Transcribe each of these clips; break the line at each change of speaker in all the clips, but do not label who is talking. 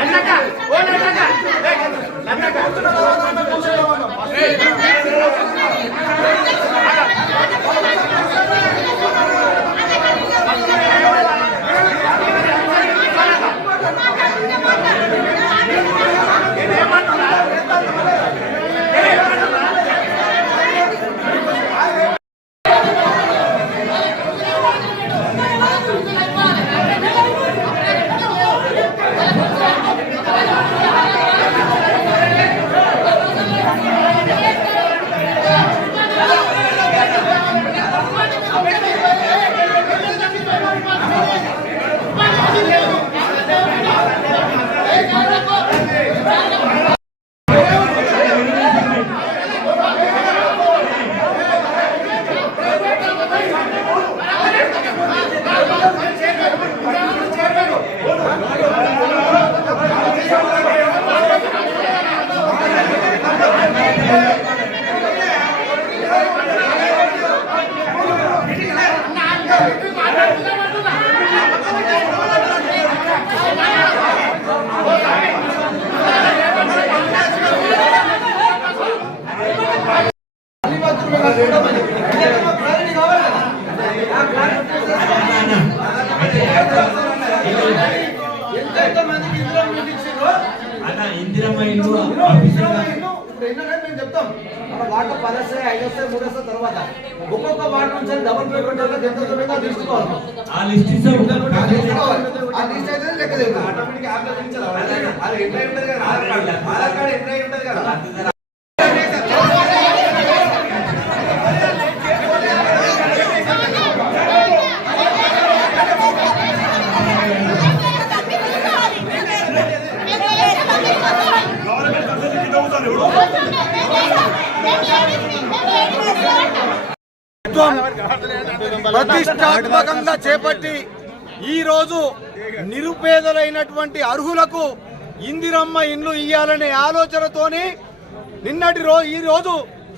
ఎంతెంత
అన్న ఇందిరమ్మ ఇల్లు
మేము చెప్తాం. మన వాటిలో పది వస్తాయి ఐదు వస్తాయి మూడు వస్తాయి తర్వాత. ఒక్కొక్క వాటి నుంచి డబుల్ బెడ్రూమ్ డబుల్ ఎంత దూరంగా తీసుకోవాలి.
ఆ లిస్ట్ ఇస్తే
ఆ లిస్ట్ అయితే లెక్క
ఆటోమేటిక్ యాప్లో అది. ఎంటర్ అయి ఉంటది కదా Aadhaar card. Aadhaar card enter అయి ఉంటది కదా.
ప్రతిష్టాత్మకంగా చేపట్టి ఈ రోజు నిరుపేదలైనటువంటి అర్హులకు ఇందిరమ్మ ఇండ్లు ఇయ్యాలనే ఆలోచనతోని నిన్నటి రోజు ఈ రోజు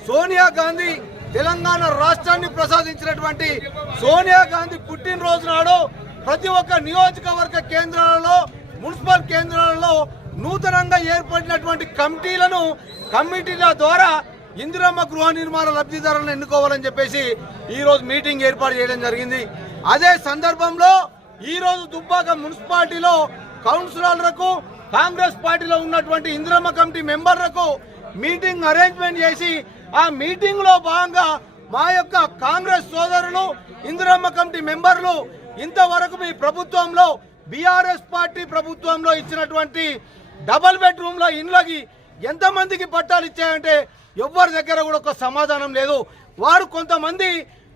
సోనియా గాంధీ తెలంగాణ రాష్ట్రాన్ని ప్రసాదించినటువంటి సోనియా గాంధీ పుట్టినరోజు నాడు ప్రతి ఒక్క నియోజకవర్గ కేంద్రాలలో మున్సిపల్ కేంద్రాలలో నూతనంగా ఏర్పడినటువంటి కమిటీలను కమిటీల ద్వారా ఇందిరమ్మ గృహ నిర్మాణ లబ్ధిదారులను ఎన్నుకోవాలని చెప్పేసి ఈ రోజు మీటింగ్ ఏర్పాటు చేయడం జరిగింది. అదే సందర్భంలో ఈ రోజు దుబ్బాక మున్సిపాలిటీలో కౌన్సిలర్లకు కాంగ్రెస్ పార్టీలో ఉన్నటువంటి ఇందిరమ్మ కమిటీ మెంబర్లకు మీటింగ్ అరేంజ్మెంట్ చేసి ఆ మీటింగ్లో భాగంగా మా యొక్క కాంగ్రెస్ సోదరులు ఇందిరమ్మ కమిటీ మెంబర్లు ఇంతవరకు మీ ప్రభుత్వంలో బీఆర్ఎస్ పార్టీ ప్రభుత్వంలో ఇచ్చినటువంటి డబల్ బెడ్రూమ్ల ఇండ్లకి ఎంతమందికి పట్టాలు ఇచ్చాయంటే ఎవ్వరి దగ్గర కూడా ఒక సమాధానం లేదు. వారు కొంతమంది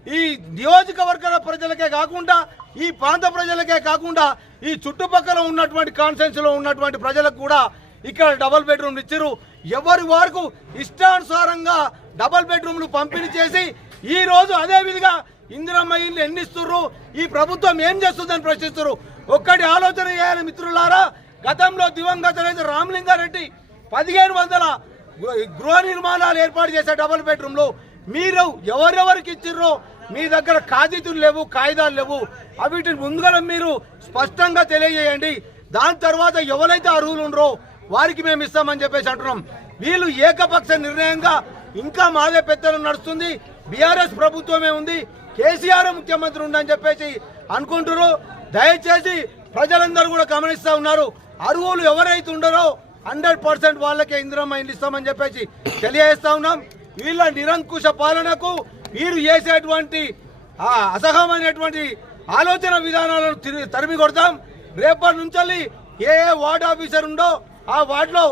ఈ నియోజకవర్గాల ప్రజలకే కాకుండా ఈ ప్రాంత ప్రజలకే కాకుండా ఈ చుట్టుపక్కల ఉన్నటువంటి కాన్సెన్స్లో ఉన్నటువంటి ప్రజలకు కూడా ఇక్కడ డబల్ బెడ్రూమ్లు ఇచ్చారు. ఎవరి వరకు ఇష్టానుసారంగా డబల్ బెడ్రూమ్లు పంపిణీ చేసి ఈ రోజు అదే ఇందిరమ్మ ఇల్లు ఎన్నిస్తుర్రు? ఈ ప్రభుత్వం ఏం చేస్తుందని ప్రశ్నిస్తున్నారు ఒక్కటి ఆలోచన చేయాలి మిత్రులారా. గతంలో దివంగత రైతు రామలింగారెడ్డి పదిహేను వందల గృహ నిర్మాణాలు ఏర్పాటు చేసే డబుల్ బెడ్రూమ్లు మీరు ఎవరెవరికి ఇచ్చిర్రో మీ దగ్గర కాగితులు లేవు కాగితాలు లేవు. అవిటిని ముందుగా మీరు స్పష్టంగా తెలియజేయండి. దాని తర్వాత ఎవరైతే అర్హులు ఉండరో వారికి మేము ఇస్తామని చెప్పేసి అంటున్నాం. వీళ్ళు ఏకపక్ష నిర్ణయంగా ఇంకా మాదే పెత్తనం నడుస్తుంది. బీఆర్ఎస్ ప్రభుత్వమే ఉంది. కేసీఆర్ ముఖ్యమంత్రి ఉందని చెప్పేసి అనుకుంటున్నారు. దయచేసి ప్రజలందరూ కూడా గమనిస్తా ఉన్నారు. అర్హులు ఎవరైతే ఉండరో హండ్రెడ్ పర్సెంట్ వాళ్ళకే ఇందిరమ్మ ఇండ్లు ఇస్తామని చెప్పేసి తెలియజేస్తా ఉన్నాం. వీళ్ళ నిరంకుశ పాలనకు వీరు చేసేటువంటి ఆ అసహమైనటువంటి ఆలోచన విధానాలను తరిమి కొడతాం. రేపటి నుంచి ఏ ఏ వార్డ్ ఆఫీసర్ ఉందో ఆ వార్డులో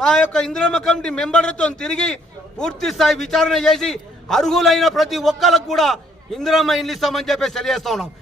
మా యొక్క ఇందిరమ్మ కమిటీ మెంబర్లతో తిరిగి పూర్తి స్థాయి విచారణ చేసి అర్హులైన ప్రతి ఒక్కరికి కూడా ఇందిరమ్మ ఇండ్లు ఇస్తామని చెప్పేసి తెలియజేస్తా ఉన్నాం.